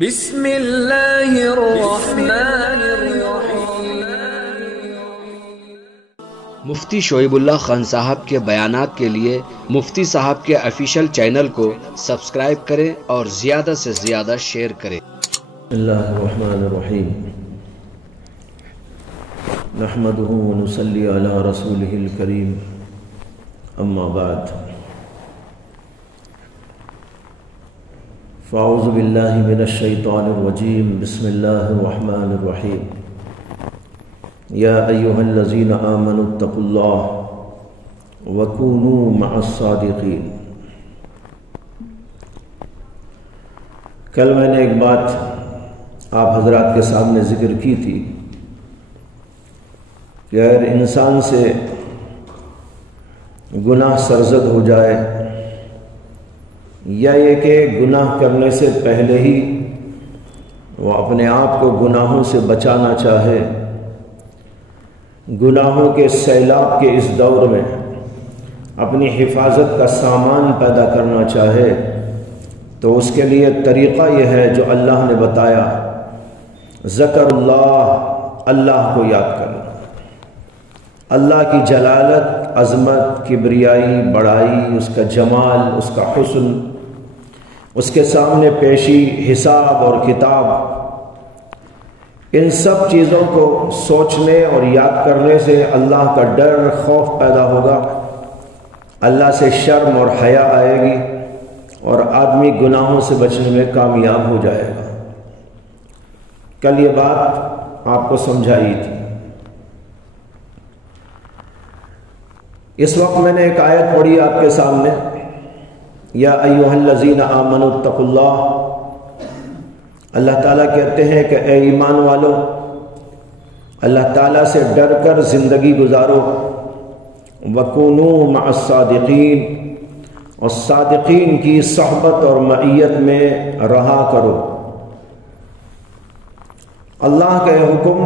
بسم اللہ الرحمن الرحیم۔ مفتی شعیب اللہ خان صاحب کے بیانات کے لیے مفتی صاحب کے آفیشیل چینل کو سبسکرائب کریں اور زیادہ سے زیادہ شیئر کریں۔ اللہ الرحمن الرحیم، نحمدہ ونصلی علی رسولہ الکریم، اما بعد، فاعوذ باللہ من الشیطان الرجیم، بسم اللہ الرحمن الرحیم۔ یا ایہا الذین آمنوا اتقوا اللہ وکونوا مع الصادقین۔ کل میں نے ایک بات آپ حضرات کے سامنے ذکر کی تھی کہ اگر انسان سے گناہ سرزد ہو جائے یا یہ کہ گناہ کرنے سے پہلے ہی وہ اپنے آپ کو گناہوں سے بچانا چاہے، گناہوں کے سیلاب کے اس دور میں اپنی حفاظت کا سامان پیدا کرنا چاہے، تو اس کے لیے طریقہ یہ ہے جو اللہ نے بتایا، ذکر اللہ، اللہ کو یاد کرنا، اللہ کی جلالت، عظمت، کبریائی، بڑائی، اس کا جمال، اس کا حسن، اس کے سامنے پیشی، حساب اور کتاب، ان سب چیزوں کو سوچنے اور یاد کرنے سے اللہ کا ڈر، خوف پیدا ہوگا، اللہ سے شرم اور حیا آئے گی اور آدمی گناہوں سے بچنے میں کامیاب ہو جائے گا۔ کل یہ بات آپ کو سمجھائی تھی۔ اس وقت میں نے ایک آیت پڑھی آپ کے سامنے، یا ایھا الذین آمنوا اتقوا اللہ۔ اللہ تعالیٰ کہتے ہیں کہ اے ایمان والو، اللہ تعالیٰ سے ڈر کر زندگی گزارو، وکونوا مع الصادقین، اور صادقین کی صحبت اور معیت میں رہا کرو۔ اللہ کا یہ حکم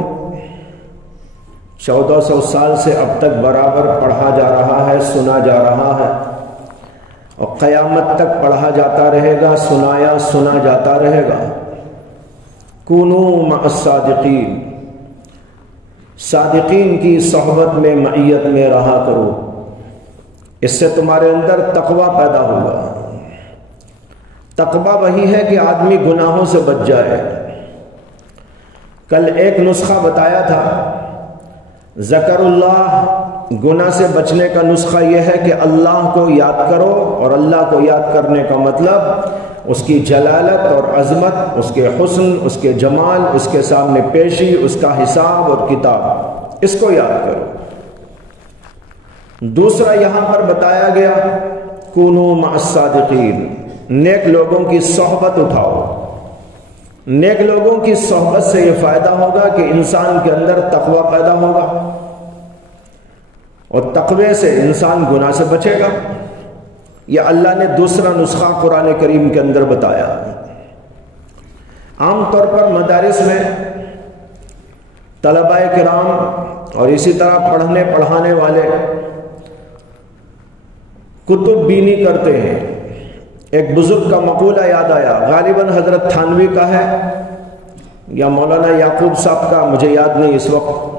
1400 سال سے اب تک برابر پڑھا جا رہا ہے، سنا جا رہا ہے، اور قیامت تک پڑھا جاتا رہے گا، سنا جاتا رہے گا۔ کونوا مع الصادقین، صادقین کی صحبت میں، معیت میں رہا کرو، اس سے تمہارے اندر تقوی پیدا ہوگا۔ تقوی وہی ہے کہ آدمی گناہوں سے بچ جائے۔ کل ایک نسخہ بتایا تھا، ذکر اللہ، گناہ سے بچنے کا نسخہ یہ ہے کہ اللہ کو یاد کرو، اور اللہ کو یاد کرنے کا مطلب اس کی جلالت اور عظمت، اس کے حسن، اس کے جمال، اس کے سامنے پیشی، اس کا حساب اور کتاب، اس کو یاد کرو۔ دوسرا یہاں پر بتایا گیا، کونوا مع الصادقین، نیک لوگوں کی صحبت اٹھاؤ۔ نیک لوگوں کی صحبت سے یہ فائدہ ہوگا کہ انسان کے اندر تقوی پیدا ہوگا، اور تقوی سے انسان گناہ سے بچے گا۔ یہ اللہ نے دوسرا نسخہ قرآن کریم کے اندر بتایا۔ عام طور پر مدارس میں طلباء کرام اور اسی طرح پڑھنے پڑھانے والے کتب بینی کرتے ہیں۔ ایک بزرگ کا مقولہ یاد آیا، غالباً حضرت تھانوی کا ہے یا مولانا یعقوب صاحب کا، مجھے یاد نہیں اس وقت۔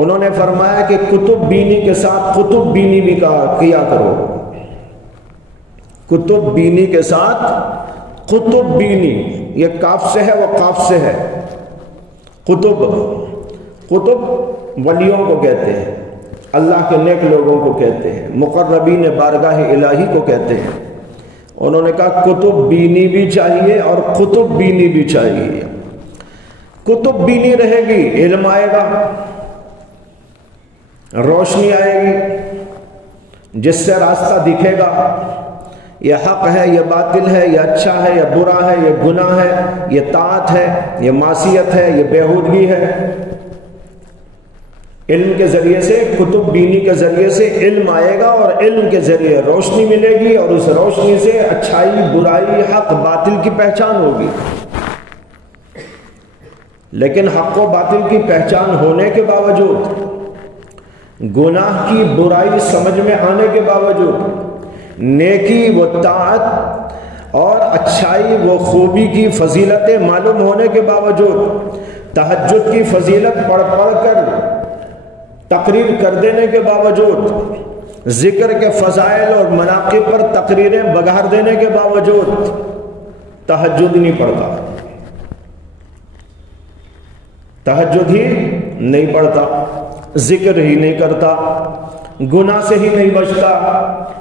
انہوں نے فرمایا کہ کتب بینی کے ساتھ قطب بینی بھی کیا کرو۔ کتب بینی کے ساتھ قطب بینی، یہ کاف سے ہے، وہ قاف سے ہے۔ قطب ولیوں کو کہتے ہیں، اللہ کے نیک لوگوں کو کہتے ہیں، مقربین بارگاہ الہی کو کہتے ہیں۔ انہوں نے کہا کتب بینی بھی چاہیے اور قطب بینی بھی چاہیے۔ کتب بینی رہے گی، علم آئے گا، روشنی آئے گی، جس سے راستہ دکھے گا، یہ حق ہے، یہ باطل ہے، یہ اچھا ہے، یہ برا ہے، یہ گناہ ہے، یہ طاعت ہے، یہ معصیت ہے، یہ بیہودگی ہے۔ علم کے ذریعے سے، کتب بینی کے ذریعے سے علم آئے گا، اور علم کے ذریعے روشنی ملے گی، اور اس روشنی سے اچھائی، برائی، حق، باطل کی پہچان ہوگی۔ لیکن حق و باطل کی پہچان ہونے کے باوجود، گناہ کی برائی سمجھ میں آنے کے باوجود، نیکی و طاعت اور اچھائی و خوبی کی فضیلتیں معلوم ہونے کے باوجود، تہجد کی فضیلت پڑھ کر تقریر کر دینے کے باوجود، ذکر کے فضائل اور مناقب پر تقریریں بگار دینے کے باوجود تہجد نہیں پڑھتا، تہجد ہی نہیں پڑھتا، ذکر ہی نہیں کرتا، گناہ سے ہی نہیں بچتا،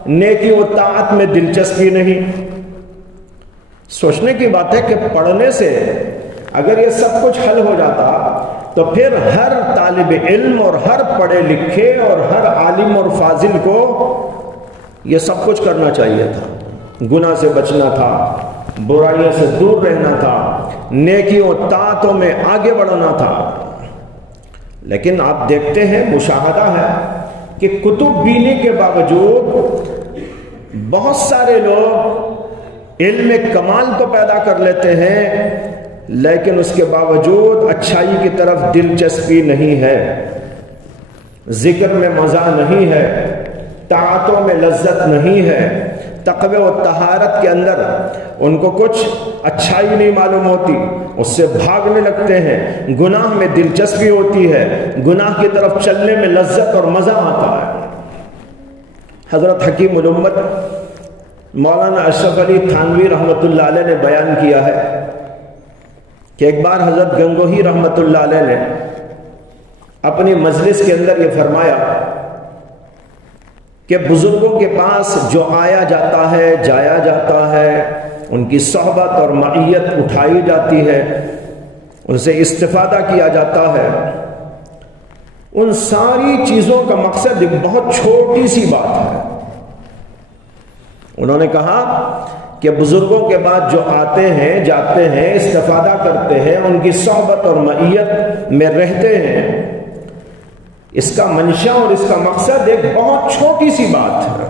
نیکی و طاعت میں دلچسپی نہیں۔ سوچنے کی بات ہے کہ پڑھنے سے اگر یہ سب کچھ حل ہو جاتا تو پھر ہر طالب علم اور ہر پڑھے لکھے اور ہر عالم اور فاضل کو یہ سب کچھ کرنا چاہیے تھا، گناہ سے بچنا تھا، برائیوں سے دور رہنا تھا، نیکیوں طاعتوں میں آگے بڑھنا تھا۔ لیکن آپ دیکھتے ہیں، مشاہدہ ہے کہ کتب بینی کے باوجود بہت سارے لوگ علم کمال تو پیدا کر لیتے ہیں، لیکن اس کے باوجود اچھائی کی طرف دلچسپی نہیں ہے، ذکر میں مزہ نہیں ہے، طاعتوں میں لذت نہیں ہے، تقوی و طہارت کے اندر ان کو کچھ اچھائی نہیں معلوم ہوتی، اس سے بھاگنے لگتے ہیں، گناہ میں دلچسپی ہوتی ہے، گناہ کی طرف چلنے میں لذت اور مزہ آتا ہے۔ حضرت حکیم الامت مولانا اشرف علی تھانوی رحمۃ اللہ علیہ نے بیان کیا ہے کہ ایک بار حضرت گنگوہی رحمۃ اللہ علیہ نے اپنی مجلس کے اندر یہ فرمایا کہ بزرگوں کے پاس جو آیا جاتا ہے، جایا جاتا ہے، ان کی صحبت اور معیت اٹھائی جاتی ہے، ان سے استفادہ کیا جاتا ہے، ان ساری چیزوں کا مقصد ایک بہت چھوٹی سی بات ہے۔ انہوں نے کہا کہ بزرگوں کے بعد جو آتے ہیں، جاتے ہیں، استفادہ کرتے ہیں، ان کی صحبت اور معیت میں رہتے ہیں، اس کا منشا اور اس کا مقصد ایک بہت چھوٹی سی بات ہے۔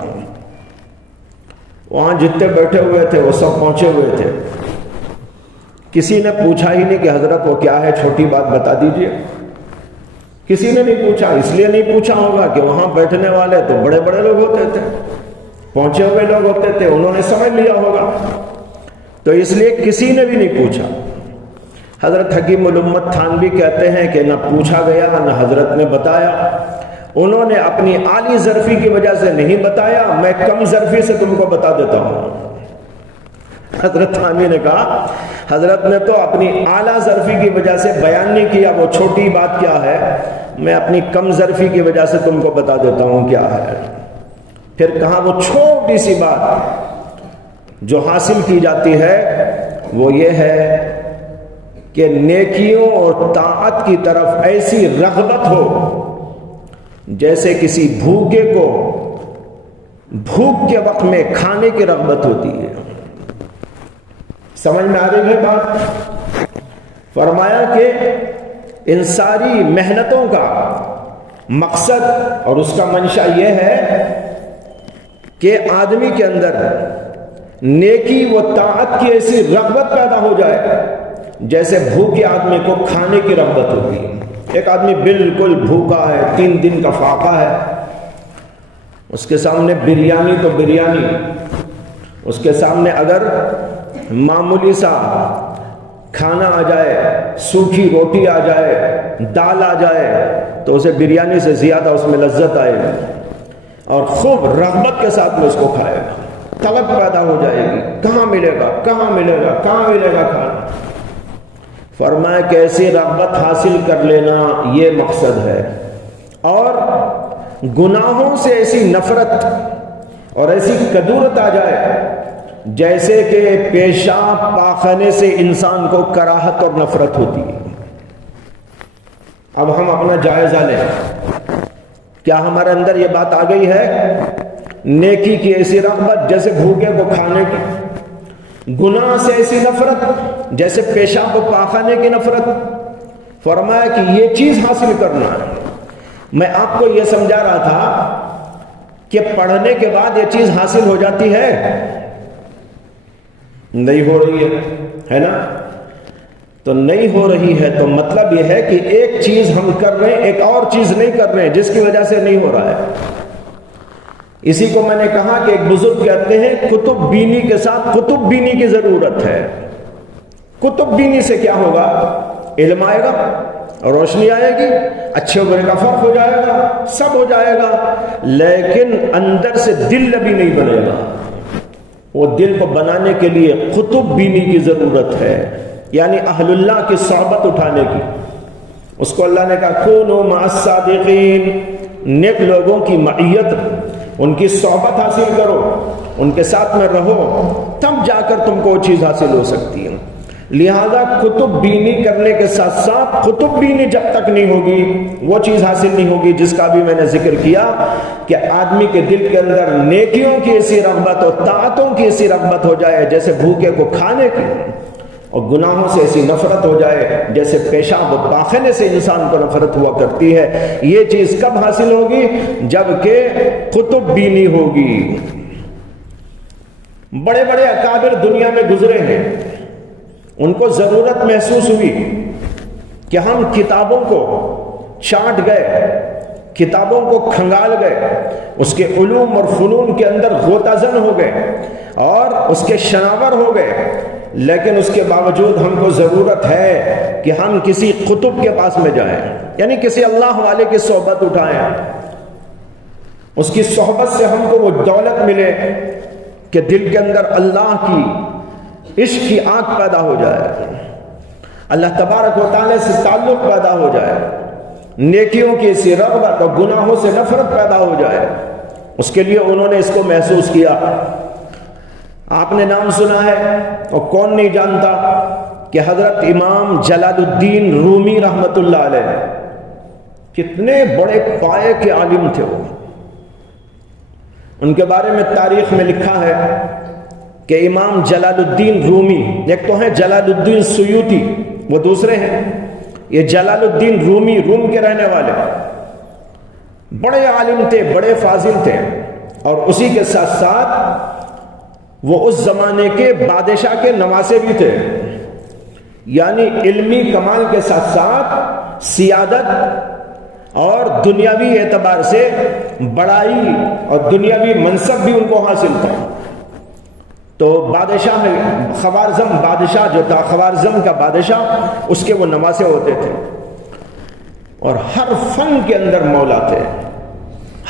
وہاں جتنے بیٹھے ہوئے تھے وہ سب پہنچے ہوئے تھے، کسی نے پوچھا ہی نہیں کہ حضرت وہ کیا ہے، چھوٹی بات بتا دیجئے۔ کسی نے نہیں پوچھا، اس لیے نہیں پوچھا ہوگا کہ وہاں بیٹھنے والے تو بڑے بڑے لوگ ہوتے تھے، پہنچے ہوئے لوگ ہوتے تھے، انہوں نے سمجھ لیا ہوگا، تو اس لیے کسی نے بھی نہیں پوچھا۔ حضرت حکیم الامت تھانوی کہتے ہیں کہ نہ پوچھا گیا نہ حضرت نے بتایا، انہوں نے اپنی عالی ظرفی کی وجہ سے نہیں بتایا، میں کم ظرفی سے تم کو بتا دیتا ہوں۔ حضرت تھانوی نے کہا حضرت نے تو اپنی اعلیٰ ظرفی کی وجہ سے بیان نہیں کیا وہ چھوٹی بات کیا ہے، میں اپنی کم ظرفی کی وجہ سے تم کو بتا دیتا ہوں کیا ہے۔ پھر کہا وہ چھوٹی سی بات جو حاصل کی جاتی ہے وہ یہ ہے کہ نیکیوں اور طاعت کی طرف ایسی رغبت ہو جیسے کسی بھوکے کو بھوک کے وقت میں کھانے کی رغبت ہوتی ہے۔ سمجھ میں آ رہی ہے بات؟ فرمایا کہ ان ساری محنتوں کا مقصد اور اس کا منشا یہ ہے کہ آدمی کے اندر نیکی و طاعت کی ایسی رغبت پیدا ہو جائے جیسے بھوکے آدمی کو کھانے کی رغبت ہوتی ہے۔ ایک آدمی بالکل بھوکا ہے، 3 دن کا فاقہ ہے، اس کے سامنے بریانی تو بریانی، اس کے سامنے اگر معمولی سا کھانا آ جائے، سوکھی روٹی آ جائے، دال آ جائے تو اسے بریانی سے زیادہ اس میں لذت آئے گی اور خوب رغبت کے ساتھ میں اس کو کھائے گا، طلب پیدا ہو جائے گی، کہاں ملے گا، کہاں ملے گا، کہاں ملے گا کھانا۔ فرمایا کہ ایسی رغبت حاصل کر لینا یہ مقصد ہے، اور گناہوں سے ایسی نفرت اور ایسی کدورت آ جائے جیسے کہ پیشاب پاخانے سے انسان کو کراہت اور نفرت ہوتی ہے۔ اب ہم اپنا جائزہ لیں، کیا ہمارے اندر یہ بات آ گئی ہے؟ نیکی کی ایسی رغبت جیسے بھوکے کو کھانے کی، گناہ سے ایسی نفرت جیسے پیشاب و پاخانے کی نفرت۔ فرمایا کہ یہ چیز حاصل کرنا ہے۔ میں آپ کو یہ سمجھا رہا تھا کہ پڑھنے کے بعد یہ چیز حاصل ہو جاتی ہے، نہیں ہو رہی ہے نا؟ تو نہیں ہو رہی ہے تو مطلب یہ ہے کہ ایک چیز ہم کر رہے ہیں، ایک اور چیز نہیں کر رہے ہیں، جس کی وجہ سے نہیں ہو رہا ہے۔ اسی کو میں نے کہا کہ ایک بزرگ کہتے ہیں کتب بینی کے ساتھ کتب بینی کی ضرورت ہے۔ کتب بینی سے کیا ہوگا؟ علم آئے گا، روشنی آئے گی، اچھے برے کا فرق ہو جائے گا، سب ہو جائے گا، لیکن اندر سے دل ابھی نہیں بنے گا۔ وہ دل کو بنانے کے لیے کتب بینی کی ضرورت ہے، یعنی اہل اللہ کی صحبت اٹھانے کی۔ اس کو اللہ نے کہا کونوا مع الصادقین، نیک لوگوں کی معیت، ان کی صحبت حاصل کرو، ان کے ساتھ میں رہو، تب جا کر تم کو وہ چیز حاصل ہو سکتی ہے۔ لہذا کتب بینی کرنے کے ساتھ ساتھ کتب بینی جب تک نہیں ہوگی وہ چیز حاصل نہیں ہوگی جس کا بھی میں نے ذکر کیا کہ آدمی کے دل کے اندر نیکیوں کی ایسی رغبت اور طاعتوں کی ایسی رغبت ہو جائے جیسے بھوکے کو کھانے کی، اور گناہوں سے ایسی نفرت ہو جائے جیسے پیشاب و پاخانے سے انسان کو نفرت ہوا کرتی ہے۔ یہ چیز کب حاصل ہوگی؟ جبکہ کتب بینی ہوگی۔ بڑے بڑے اکابر دنیا میں گزرے ہیں، ان کو ضرورت محسوس ہوئی کہ ہم کتابوں کو چاٹ گئے، کتابوں کو کھنگال گئے، اس کے علوم اور فنون کے اندر غوطہ زن ہو گئے اور اس کے شناور ہو گئے، لیکن اس کے باوجود ہم کو ضرورت ہے کہ ہم کسی قطب کے پاس میں جائیں، یعنی کسی اللہ والے کی صحبت اٹھائیں، اس کی صحبت سے ہم کو وہ دولت ملے کہ دل کے اندر اللہ کی عشق کی آنکھ پیدا ہو جائے، اللہ تبارک و تعالی سے تعلق پیدا ہو جائے، نیکیوں کی اسی رغبت اور گناہوں سے نفرت پیدا ہو جائے۔ اس کے لیے انہوں نے اس کو محسوس کیا۔ آپ نے نام سنا ہے اور کون نہیں جانتا کہ حضرت امام جلال الدین رومی رحمت اللہ علیہ کتنے بڑے پائے کے عالم تھے وہ۔ ان کے بارے میں تاریخ میں لکھا ہے کہ امام جلال الدین رومی، ایک تو ہیں جلال الدین سیوطی، وہ دوسرے ہیں، یہ جلال الدین رومی روم کے رہنے والے، بڑے عالم تھے، بڑے فاضل تھے، اور اسی کے ساتھ ساتھ وہ اس زمانے کے بادشاہ کے نواسے بھی تھے، یعنی علمی کمال کے ساتھ ساتھ سیادت اور دنیاوی اعتبار سے بڑائی اور دنیاوی منصب بھی ان کو حاصل تھا۔ تو بادشاہ میں خوارزم بادشاہ جو تھا، خوارزم کا بادشاہ، اس کے وہ نواسے ہوتے تھے، اور ہر فن کے اندر مولا تھے،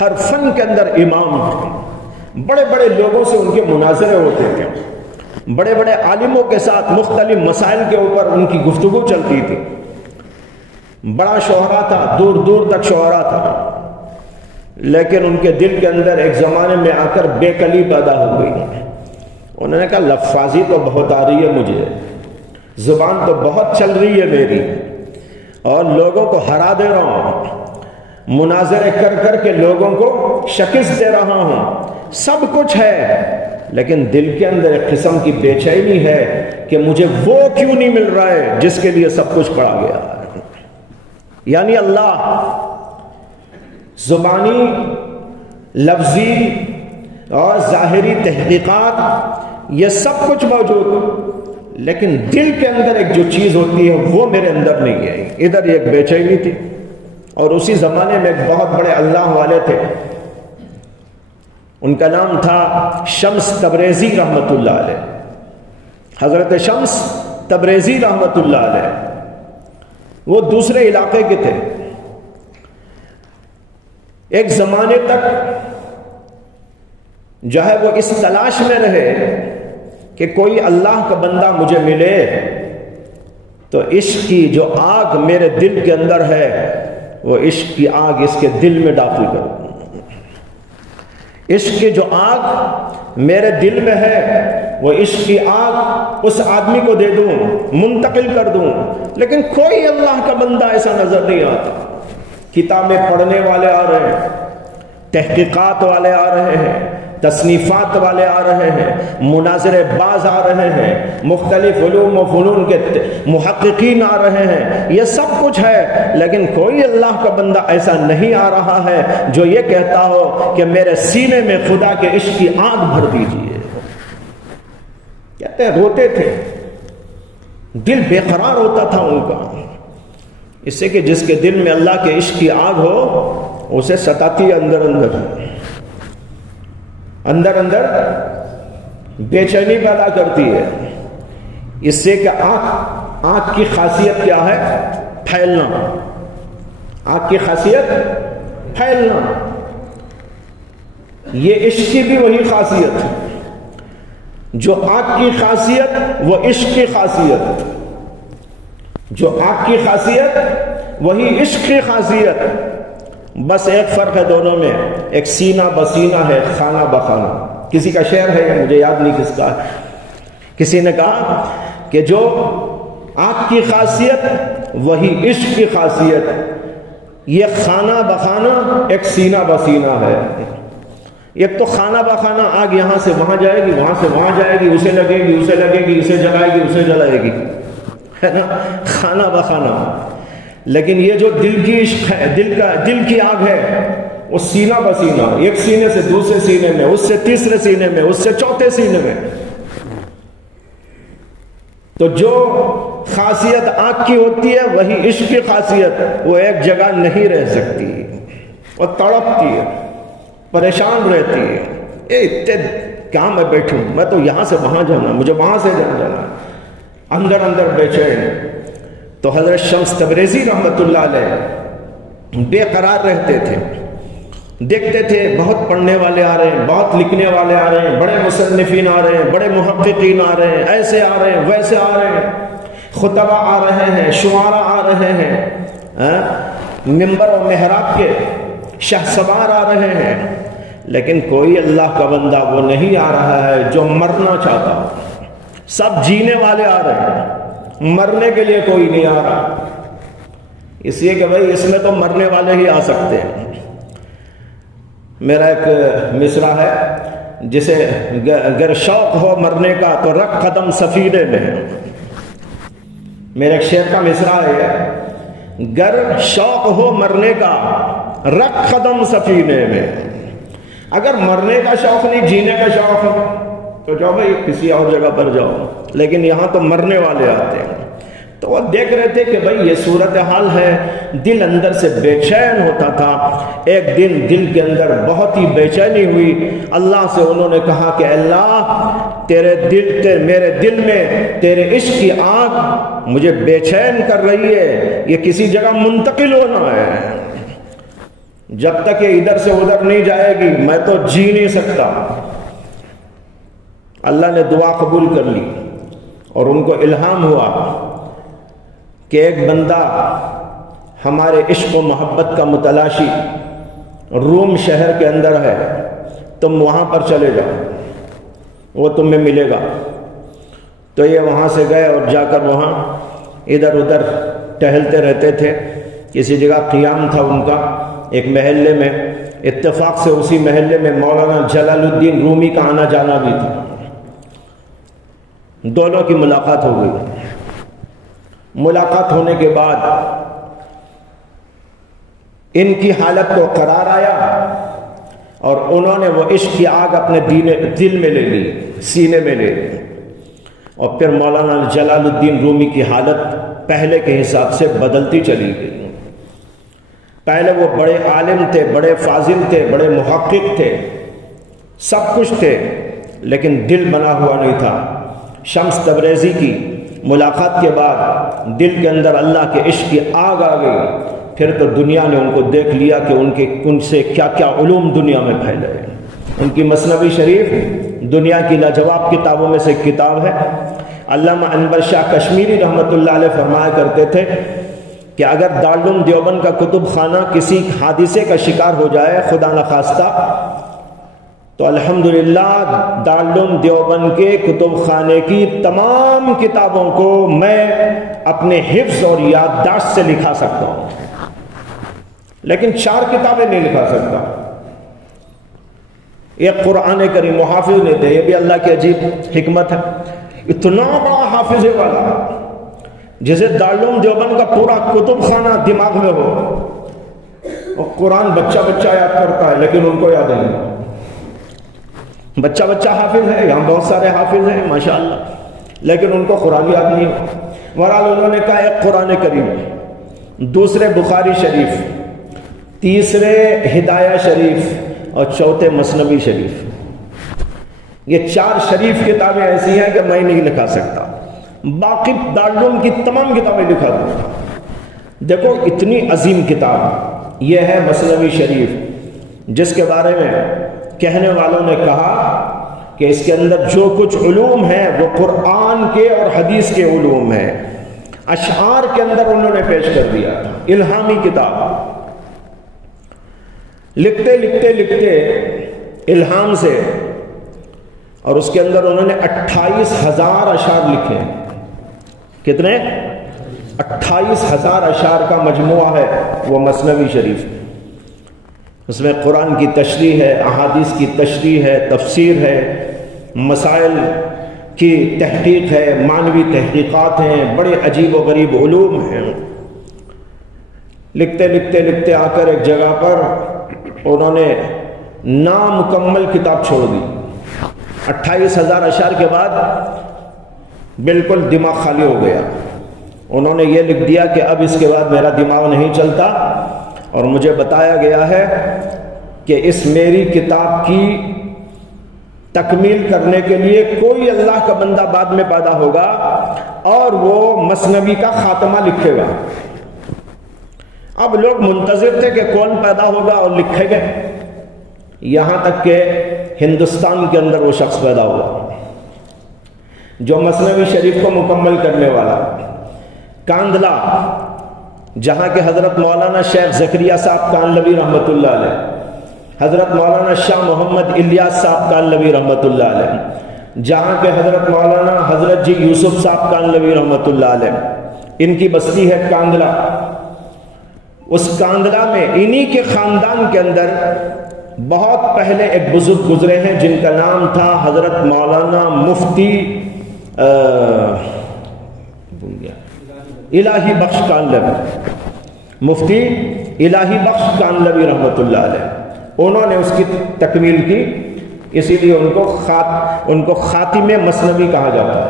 ہر فن کے اندر امام تھے، بڑے بڑے لوگوں سے ان کے مناظرے ہوتے تھے، بڑے بڑے عالموں کے ساتھ مختلف مسائل کے اوپر ان کی گفتگو چلتی تھی، بڑا شہرا تھا، دور دور تک شہرا تھا، لیکن ان کے دل کے اندر ایک زمانے میں آ کر بے کلی پیدا ہو گئی۔ انہوں نے کہا لفاظی تو بہت آ رہی ہے مجھے، زبان تو بہت چل رہی ہے میری، اور لوگوں کو ہرا دے رہا ہوں، مناظرے کر کر کے لوگوں کو شکست دے رہا ہوں، سب کچھ ہے، لیکن دل کے اندر ایک قسم کی بے چینی ہے کہ مجھے وہ کیوں نہیں مل رہا ہے جس کے لیے سب کچھ پڑا گیا ہے۔ یعنی اللہ زبانی، لفظی اور ظاہری تحقیقات یہ سب کچھ موجود، لیکن دل کے اندر ایک جو چیز ہوتی ہے وہ میرے اندر نہیں ہے۔ ادھر ایک بے چینی تھی، اور اسی زمانے میں ایک بہت بڑے اللہ والے تھے، ان کا نام تھا شمس تبریزی رحمت اللہ علیہ، حضرت شمس تبریزی رحمت اللہ علیہ۔ وہ دوسرے علاقے کے تھے، ایک زمانے تک جو ہے وہ اس تلاش میں رہے کہ کوئی اللہ کا بندہ مجھے ملے تو عشق کی جو آگ میرے دل کے اندر ہے وہ عشق کی آگ اس کے دل میں داخل کروں، عشق کی جو آگ میرے دل میں ہے وہ عشق کی آگ اس آدمی کو دے دوں، منتقل کر دوں، لیکن کوئی اللہ کا بندہ ایسا نظر نہیں آتا۔ کتابیں پڑھنے والے آ رہے ہیں، تحقیقات والے آ رہے ہیں، تصنیفات والے آ رہے ہیں، مناظرے باز آ رہے ہیں، مختلف علوم و فنون کے محققین آ رہے ہیں، یہ سب کچھ ہے، لیکن کوئی اللہ کا بندہ ایسا نہیں آ رہا ہے جو یہ کہتا ہو کہ میرے سینے میں خدا کے عشق کی آگ بھر دیجیے۔ کہتے ہیں روتے تھے، دل بے قرار ہوتا تھا ان کا، اس سے کہ جس کے دل میں اللہ کے عشق کی آگ ہو اسے ستاتی اندر اندر۔ اندر اندر بے چینی پیدا کرتی ہے، اس سے کہ آنکھ کی خاصیت کیا ہے؟ پھیلنا۔ آنکھ کی خاصیت پھیلنا، یہ عشق کی بھی وہی خاصیت ہے۔ جو آنکھ کی خاصیت وہ عشق کی خاصیت، جو آنکھ کی خاصیت وہی عشق کی خاصیت، بس ایک فرق ہے دونوں میں، ایک سینہ بسینہ ہے، خانہ بخانہ۔ کسی کا شعر ہے، مجھے یاد نہیں کس کا، کسی نے کہا کہ جو آنکھ کی خاصیت وہی عشق کی خاصیت، یہ خانہ بخانہ ایک سینہ بسینہ ہے۔ ایک تو خانہ بخانہ آگ یہاں سے وہاں جائے گی، وہاں سے وہاں جائے گی، اسے لگے گی، اسے لگے گی، اسے جلائے گی، اسے جلائے گی، ہے نا، خانہ بخانہ۔ لیکن یہ جو دل کی عشق ہے، دل کی آگ ہے، وہ سینہ بسینہ، ایک سینے سے دوسرے سینے میں، اس سے تیسرے سینے میں، اس سے چوتھے سینے میں۔ تو جو خاصیت آنکھ کی ہوتی ہے وہی عشق کی خاصیت، وہ ایک جگہ نہیں رہ سکتی، وہ تڑپتی ہے، پریشان رہتی ہے، اتنے کہاں میں بیٹھوں، میں تو یہاں سے وہاں جانا، مجھے وہاں سے جانا، اندر اندر بے چین۔ تو حضرت شمس تبریزی رحمت اللہ علیہ بے قرار رہتے تھے، دیکھتے تھے بہت پڑھنے والے آ رہے ہیں، بہت لکھنے والے آ رہے ہیں، بڑے مصنفین آ رہے ہیں، بڑے محققین آ رہے ہیں، ایسے آ رہے ہیں، ویسے آ رہے ہیں، خطبہ آ رہے ہیں، شعراء آ رہے ہیں، منبر و محراب کے شہسوار آ رہے ہیں، لیکن کوئی اللہ کا بندہ وہ نہیں آ رہا ہے جو مرنا چاہتا۔ سب جینے والے آ رہے ہیں، مرنے کے لیے کوئی نہیں آ رہا، اس لیے کہ بھائی اس میں تو مرنے والے ہی آ سکتے ہیں۔ میرا ایک مصرع ہے، جسے گر شوق ہو مرنے کا تو رکھ قدم سفینے میں۔ میرے ایک شعر کا مصرع ہے، گر شوق ہو مرنے کا رکھ قدم سفینے میں۔ اگر مرنے کا شوق نہیں، جینے کا شوق ہے تو جاؤ بھائی کسی اور جگہ پر جاؤ، لیکن یہاں تو مرنے والے آتے ہیں۔ تو وہ دیکھ رہے تھے کہ بھائی یہ صورتحال ہے، دل اندر سے بے چین ہوتا تھا۔ ایک دن دل کے اندر بہت ہی بے چینی ہوئی، اللہ سے انہوں نے کہا کہ اللہ میرے دل میں تیرے عشق کی آگ مجھے بے چین کر رہی ہے، یہ کسی جگہ منتقل ہونا ہے، جب تک یہ ادھر سے ادھر نہیں جائے گی میں تو جی نہیں سکتا۔ اللہ نے دعا قبول کر لی اور ان کو الہام ہوا کہ ایک بندہ ہمارے عشق و محبت کا متلاشی روم شہر کے اندر ہے، تم وہاں پر چلے جاؤ، وہ تمہیں ملے گا۔ تو یہ وہاں سے گئے اور جا کر وہاں ادھر ادھر ٹہلتے رہتے تھے۔ کسی جگہ قیام تھا ان کا ایک محلے میں، اتفاق سے اسی محلے میں مولانا جلال الدین رومی کا آنا جانا بھی تھا۔ دونوں کی ملاقات ہو گئی۔ ملاقات ہونے کے بعد ان کی حالت کو قرار آیا اور انہوں نے وہ عشق کی آگ اپنے دل میں لے لی، سینے میں لے لی، اور پھر مولانا جلال الدین رومی کی حالت پہلے کے حساب سے بدلتی چلی گئی۔ پہلے وہ بڑے عالم تھے، بڑے فاضل تھے، بڑے محقق تھے، سب کچھ تھے، لیکن دل بنا ہوا نہیں تھا۔ شمس تبریزی کی ملاقات کے بعد دل کے اندر اللہ کے عشق کی آگ آ گئی۔ پھر تو دنیا نے ان کو دیکھ لیا کہ ان سے کیا کیا علوم دنیا میں پھیلے ہیں۔ ان کی مثنوی شریف دنیا کی لاجواب کتابوں میں سے ایک کتاب ہے۔ علامہ انور شاہ کشمیری رحمت اللہ علیہ فرمایا کرتے تھے کہ اگر دارالعلوم دیوبند کا کتب خانہ کسی حادثے کا شکار ہو جائے خدا نخواستہ، تو الحمدللہ دارالعلوم دیوبند کے کتب خانے کی تمام کتابوں کو میں اپنے حفظ اور یادداشت سے لکھا سکتا ہوں، لیکن 4 کتابیں نہیں لکھا سکتا۔ ایک قرآن کریم محافظ نہیں تھے، یہ بھی اللہ کی عجیب حکمت ہے، اتنا بڑا حافظ والا جسے دارالعلوم دیوبند کا پورا کتب خانہ دماغ میں ہو، اور قرآن بچہ بچہ یاد کرتا ہے لیکن ان کو یاد نہیں۔ بچہ بچہ حافظ ہے، یہاں بہت سارے حافظ ہیں ماشاءاللہ، لیکن ان کو قرآن یاد نہیں ہو۔ بہرحال انہوں نے کہا ایک قرآن کریم، دوسرے بخاری شریف، تیسرے ہدایہ شریف، اور چوتھے مثنوی شریف۔ یہ 4 شریف کتابیں ایسی ہیں کہ میں نہیں لکھا سکتا، باقی دارالعلوم کی تمام کتابیں لکھا دوں۔ دیکھو اتنی عظیم کتاب یہ ہے مثنوی شریف، جس کے بارے میں کہنے والوں نے کہا کہ اس کے اندر جو کچھ علوم ہیں وہ قرآن کے اور حدیث کے علوم ہیں، اشعار کے اندر انہوں نے پیش کر دیا تھا۔ الہامی کتاب، لکھتے لکھتے لکھتے الہام سے، اور اس کے اندر انہوں نے 28,000 اشعار لکھے۔ کتنے؟ 28,000 اشعار کا مجموعہ ہے وہ مثنوی شریف۔ اس میں قرآن کی تشریح ہے، احادیث کی تشریح ہے، تفسیر ہے، مسائل کی تحقیق ہے، معنوی تحقیقات ہیں، بڑے عجیب و غریب علوم ہیں۔ لکھتے لکھتے لکھتے آ کر ایک جگہ پر انہوں نے نامکمل کتاب چھوڑ دی۔ 28,000 اشعار کے بعد بالکل دماغ خالی ہو گیا۔ انہوں نے یہ لکھ دیا کہ اب اس کے بعد میرا دماغ نہیں چلتا، اور مجھے بتایا گیا ہے کہ اس میری کتاب کی تکمیل کرنے کے لیے کوئی اللہ کا بندہ بعد میں پیدا ہوگا اور وہ مثنوی کا خاتمہ لکھے گا۔ اب لوگ منتظر تھے کہ کون پیدا ہوگا اور لکھے گا، یہاں تک کہ ہندوستان کے اندر وہ شخص پیدا ہوا جو مثنوی شریف کو مکمل کرنے والا۔ کاندھلا، جہاں کے حضرت مولانا شیخ زکریا صاحب کانلوی رحمۃ اللہ علیہ، حضرت مولانا شاہ محمد الیاس صاحب کانلوی رحمۃ اللہ علیہ، جہاں کے حضرت مولانا حضرت جی یوسف صاحب کانلوی رحمۃ اللہ علیہ، ان کی بستی ہے کاندھلا۔ اس کاندھلا میں انہی کے خاندان کے اندر بہت پہلے ایک بزرگ گزرے ہیں جن کا نام تھا حضرت مولانا مفتی الہی بخش کانلوی، مفتی الہی بخش کانلوی رحمۃ اللہ علیہ۔ انہوں نے اس کی تکمیل کی، اسی لیے ان کو خاتم مثنوی کہا جاتا ہے،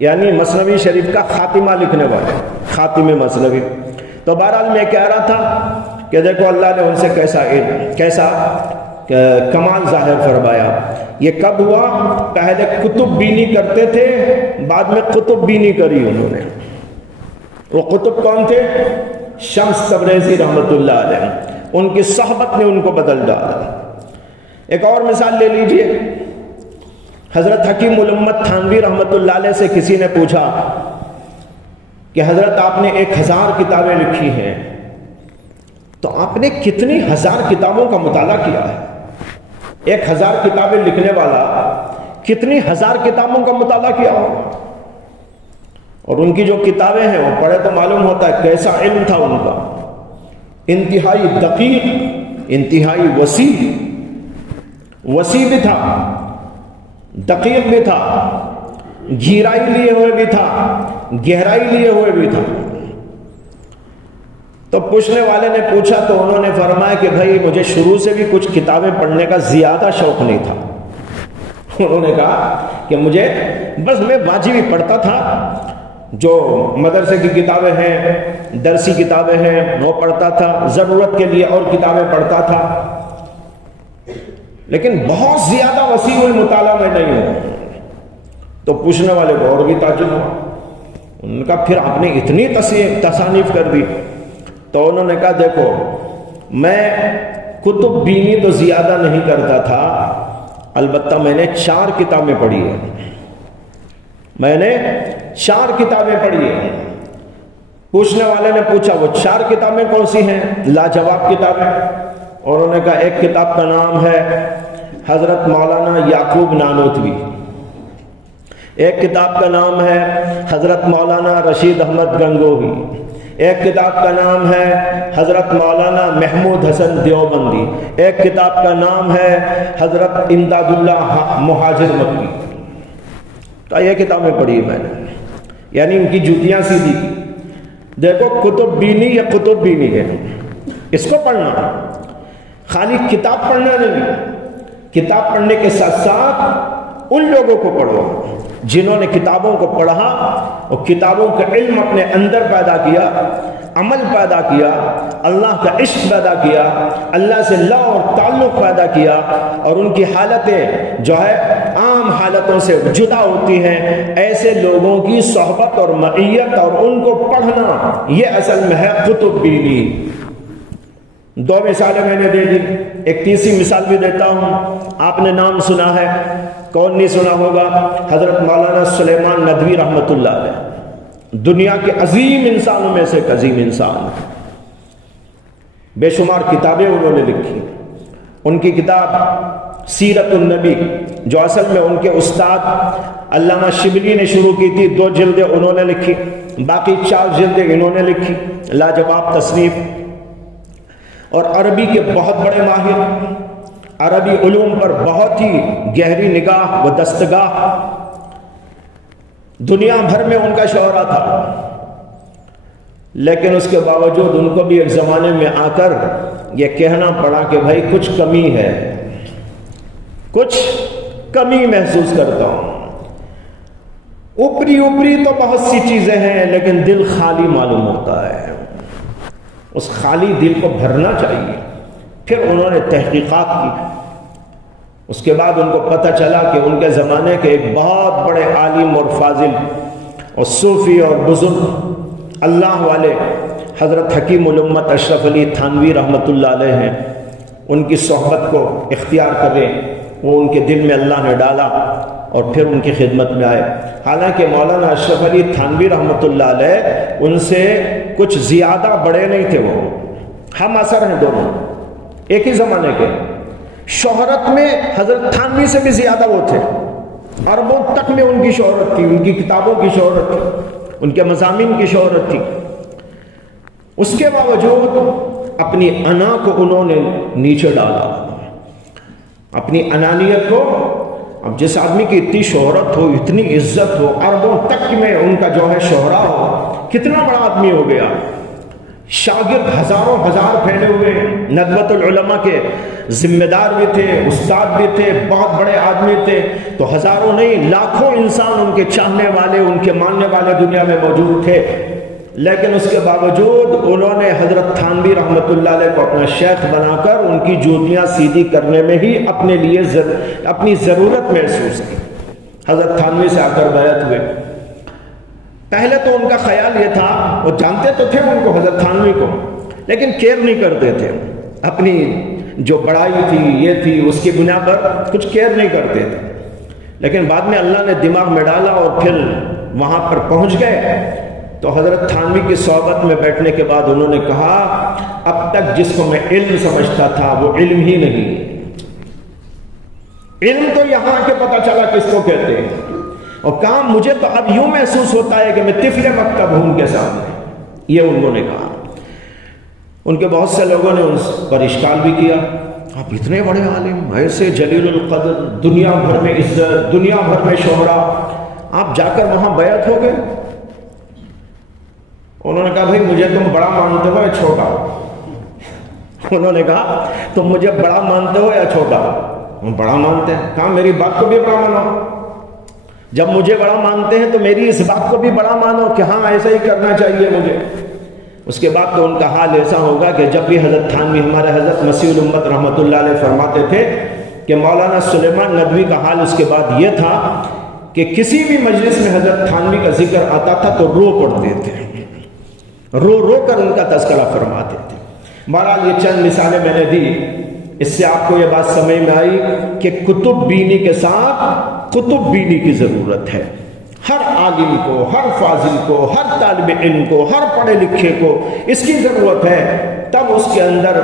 یعنی مثنوی شریف کا خاتمہ لکھنے والے، خاتم مثنوی۔ تو بہرحال میں کہہ رہا تھا کہ دیکھو اللہ نے ان سے کیسا کمال ظاہر فرمایا۔ یہ کب ہوا؟ پہلے کتب بینی کرتے تھے، بعد میں قطب بینی کری انہوں نے۔ وہ قطب کون تھے؟ شمس تبریزی رحمۃ اللہ علیہ، ان کی صحبت نے ان کو بدل ڈالا۔ ایک اور مثال لے لیجئے، حضرت حکیم الامت تھانوی رحمۃ اللہ علیہ سے کسی نے پوچھا کہ حضرت آپ نے 1000 کتابیں لکھی ہیں، تو آپ نے کتنی 1000 کتابوں کا مطالعہ کیا ہے؟ 1000 کتابیں لکھنے والا کتنی 1000 کتابوں کا مطالعہ کیا ہوگا؟ اور ان کی جو کتابیں ہیں وہ پڑھے تو معلوم ہوتا ہے کیسا علم تھا ان کا، انتہائی دقیق، انتہائی وسیع بھی تھا، دقیق بھی تھا، گہرائی لیے ہوئے بھی تھا، گہرائی لیے ہوئے بھی تھا۔ تو پوچھنے والے نے پوچھا تو انہوں نے فرمایا کہ بھائی مجھے شروع سے بھی کچھ کتابیں پڑھنے کا زیادہ شوق نہیں تھا۔ انہوں نے کہا کہ مجھے بس میں واجبی پڑھتا تھا، جو مدرسے کی کتابیں ہیں، درسی کتابیں ہیں وہ پڑھتا تھا، ضرورت کے لیے اور کتابیں پڑھتا تھا، لیکن بہت زیادہ وسیع المطالعہ میں نہیں ہوں۔ تو پوچھنے والے کو اور بھی تعجب ہوا، ان کا پھر آپ نے اتنی تصانیف کر دی؟ تو انہوں نے کہا دیکھو میں کتب بینی تو زیادہ نہیں کرتا تھا، البتہ میں نے 4 کتابیں پڑھی ہیں، میں نے 4 کتابیں پڑھی ہیں۔ پوچھنے والے نے پوچھا وہ 4 کتابیں کون سی ہیں؟ لاجواب کتابیں۔ اور انہوں نے کہا ایک کتاب کا نام ہے حضرت مولانا یعقوب نانوتوی، ایک کتاب کا نام ہے حضرت مولانا رشید احمد گنگوہی، ایک کتاب کا نام ہے حضرت مولانا محمود حسن دیوبندی، ایک کتاب کا نام ہے حضرت امداد اللہ مہاجر مکی۔ تو یہ کتابیں پڑھی میں نے، یعنی ان کی جوتیاں سیدھی۔ دیکھو کتب بینی یا کتب بینی ہے، اس کو پڑھنا، خالی کتاب پڑھنا نہیں، کتاب پڑھنے کے ساتھ ساتھ ان لوگوں کو پڑھو جنہوں نے کتابوں کو پڑھا اور کتابوں کا علم اپنے اندر پیدا کیا، عمل پیدا کیا، اللہ کا عشق پیدا کیا، اللہ سے لو اور تعلق پیدا کیا، اور ان کی حالتیں جو ہے حالتوں سے جدا ہوتی ہیں، ایسے لوگوں کی صحبت اور معیت اور ان کو پڑھنا، یہ اصل میں ہے قطب بینی۔ دو مثالیں میں نے دے دی، ایک تیسری مثال بھی دیتا ہوں، آپ نے نام سنا ہے، کون نہیں سنا ہوگا، حضرت مولانا سلیمان ندوی رحمۃ اللہ علیہ، دنیا کے عظیم انسانوں میں سے ایک عظیم انسان، بے شمار کتابیں انہوں نے لکھی۔ ان کی کتاب سیرت النبی، جو اصل میں ان کے استاد علامہ شبلی نے شروع کی تھی، 2 جلدیں انہوں نے لکھی، باقی 4 جلدیں انہوں نے لکھی، لاجواب تصنیف، اور عربی کے بہت بڑے ماہر، عربی علوم پر بہت ہی گہری نگاہ و دستگاہ، دنیا بھر میں ان کا شہرہ تھا، لیکن اس کے باوجود ان کو بھی ایک زمانے میں آ کر یہ کہنا پڑا کہ بھائی کچھ کمی ہے، کچھ کمی محسوس کرتا ہوں، اوپری اوپری تو بہت سی چیزیں ہیں لیکن دل خالی معلوم ہوتا ہے، اس خالی دل کو بھرنا چاہیے۔ پھر انہوں نے تحقیقات کی، اس کے بعد ان کو پتہ چلا کہ ان کے زمانے کے ایک بہت بڑے عالم اور فاضل اور صوفی اور بزرگ اللہ والے حضرت حکیم الامت اشرف علی تھانوی رحمۃ اللہ علیہ ہیں، ان کی صحبت کو اختیار کریں، وہ ان کے دل میں اللہ نے ڈالا اور پھر ان کی خدمت میں آئے۔ حالانکہ مولانا اشرف علی تھانوی رحمۃ اللہ علیہ ان سے کچھ زیادہ بڑے نہیں تھے، وہ ہم اثر ہیں، دونوں ایک ہی زمانے کے، شہرت میں حضرت تھانوی سے بھی زیادہ وہ تھے، اربوں تک میں ان کی شہرت تھی، ان کی کتابوں کی شہرت تھی، ان کے مضامین کی شہرت تھی۔ اس کے باوجود اپنی انا کو انہوں نے نیچے ڈالا، اپنی انانیت کو۔ اب جس آدمی کی اتنی شہرت ہو، اتنی عزت ہو، عربوں تک میں ان کا جو ہے شہرہ ہو، کتنا بڑا آدمی ہو گیا، شاگرد ہزاروں ہزار پھیلے ہوئے، ندوۃ العلماء کے ذمہ دار بھی تھے، استاد بھی تھے، بہت بڑے آدمی تھے، تو ہزاروں نہیں لاکھوں انسان ان کے چاہنے والے، ان کے ماننے والے دنیا میں موجود تھے، لیکن اس کے باوجود انہوں نے حضرت تھانوی رحمۃ اللہ علیہ کو اپنا شیخ بنا کر ان کی جوتیاں سیدھی کرنے میں ہی اپنے لیے اپنی ضرورت محسوس کی۔ حضرت تھانوی سے آ کر بیعت ہوئے۔ پہلے تو ان کا خیال یہ تھا، وہ جانتے تو تھے ان کو، حضرت تھانوی کو، لیکن کیئر نہیں کرتے تھے، اپنی جو بڑائی تھی یہ تھی اس کی بنا پر کچھ کیئر نہیں کرتے تھے، لیکن بعد میں اللہ نے دماغ میں ڈالا اور پھر وہاں پر پہنچ گئے تو حضرت تھانوی کی صحبت میں بیٹھنے کے بعد انہوں نے کہا، اب تک جس کو میں علم سمجھتا تھا وہ علم ہی نہیں، علم تو یہاں کے پتہ چلا کس کو کہتے ہیں، اور کام مجھے تو اب یوں محسوس ہوتا ہے کہ میں طفل مکتب ہوں ان کے سامنے، یہ انہوں نے کہا۔ ان کے بہت سے لوگوں نے ان پر اشکال بھی کیا، آپ اتنے بڑے عالم، ایسے جلیل القدر، دنیا بھر میں عزت، دنیا بھر میں شہرہ، آپ جا کر وہاں بیعت ہو گئے؟ انہوں نے کہا، بھائی مجھے تم بڑا مانتے ہو یا چھوٹا؟ انہوں نے کہا، تم مجھے بڑا مانتے ہو یا چھوٹا؟ ہم بڑا مانتے ہیں۔ کہا، میری بات کو بھی بڑا مانو، جب مجھے بڑا مانتے ہیں تو میری اس بات کو بھی بڑا مانو کہ ہاں ایسا ہی کرنا چاہیے مجھے۔ اس کے بعد تو ان کا حال ایسا ہوگا کہ جب بھی حضرت تھانوی، ہمارے حضرت مسیح الامت رحمۃ اللہ علیہ فرماتے تھے کہ مولانا سلیمان ندوی کا حال اس کے بعد یہ تھا کہ کسی بھی مجلس میں حضرت تھانوی کا ذکر آتا تھا تو رو پڑتے تھے، رو رو کر ان کا تذکرہ فرماتے تھے۔ بہرحال یہ چند مثالیں میں نے دی، اس سے آپ کو یہ بات سمجھ میں آئی کہ کتب بینی کے ساتھ قطب بینی کی ضرورت ہے۔ ہر عالم کو، ہر فاضل کو، ہر طالب علم کو، ہر پڑھے لکھے کو اس کی ضرورت ہے، تب اس کے اندر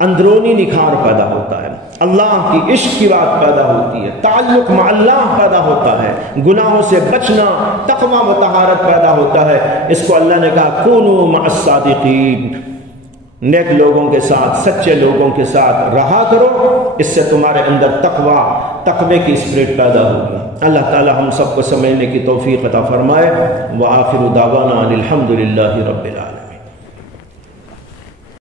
اندرونی نکھار پیدا ہوتا ہے، اللہ کی عشق کی بات پیدا ہوتی ہے، تعلق مع اللہ پیدا ہوتا ہے، گناہوں سے بچنا، تقویٰ و طہارت پیدا ہوتا ہے۔ اس کو اللہ نے کہا، کونوا مع الصادقین، نیک لوگوں کے ساتھ، سچے لوگوں کے ساتھ رہا کرو، اس سے تمہارے اندر تقوی کی اسپرٹ پیدا ہوگی۔ اللہ تعالی ہم سب کو سمجھنے کی توفیق عطا فرمائے۔ وآخر دعوانا ان الحمد للہ رب العالمین۔